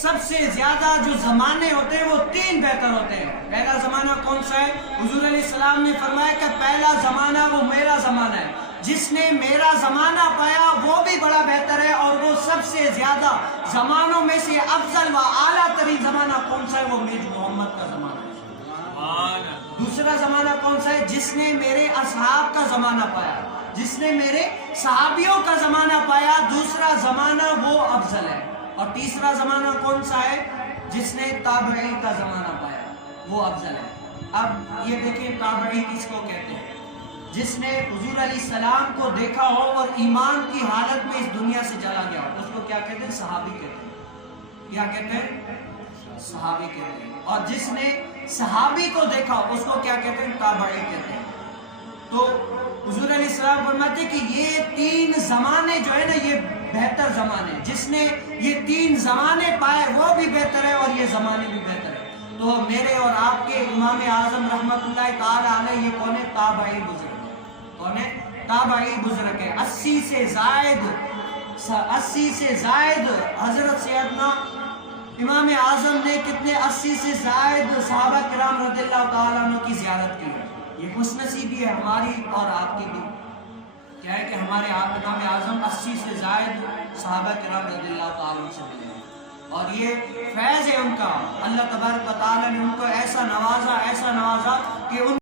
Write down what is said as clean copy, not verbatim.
سب سے زیادہ جو زمانے ہوتے ہیں وہ 3 بہتر ہوتے ہیں۔ پہلا زمانہ کون سا ہے؟ حضور علیہ السلام نے فرمایا کہ پہلا زمانہ وہ میرا زمانہ ہے، جس نے میرا زمانہ پایا وہ بھی بڑا بہتر ہے، اور وہ سب سے زیادہ زمانوں میں سے افضل و اعلیٰ ترین زمانہ کون سا ہے؟ وہ میرے محمد کا زمانہ ہے۔ دوسرا زمانہ کون سا ہے؟ جس نے میرے اصحاب کا زمانہ پایا، جس نے میرے صحابیوں کا زمانہ پایا، دوسرا زمانہ وہ افضل ہے۔ اور تیسرا زمانہ کون سا ہے؟ جس نے تابعین کا زمانہ پایا، وہ افضل ہے۔ اب یہ دیکھیں تابعی کس کو کہتے ہیں؟ جس نے حضور علیہ السلام کو دیکھا ہو اور ایمان کی حالت میں اس دنیا سے چلا گیا ہو، اس کو کیا کہتے ہیں؟ صحابی کہتے ہیں۔ کیا کہتے ہیں؟ صحابی کہتے ہیں۔ اور جس نے صحابی کو دیکھا ہو اس کو کیا کہتے ہیں؟ تابعی کہتے ہیں۔ تو حضور علیہ السلام فرماتے کہ یہ 3 زمانے جو ہے نا، یہ بہتر زمانے، جس نے یہ 3 زمانے پائے وہ بھی بہتر ہے اور یہ زمانے بھی بہتر ہے۔ تو میرے اور آپ کے امام اعظم رحمت اللہ تعالی علیہ یہ کون ہے؟ تابعی بزرگ ہے۔ کون ہے؟ تابعی بزرگ ہے۔ 80 سے زائد حضرت سیدنا امام اعظم نے کتنے 80 سے زائد صحابہ کرام رضی اللہ تعالیٰ عنہ کی زیارت کی ہے۔ یہ خوش نصیبی ہے ہماری اور آپ کی بھی، کیا ہے کہ ہمارے امام اعظم 80 سے زائد صحابہ کرام رضی اللہ تعالیٰ عنہ سے ملے ہیں، اور یہ فیض ہے ان کا۔ اللہ تبارک و تعالیٰ نے ان کو ایسا نوازا کہ ان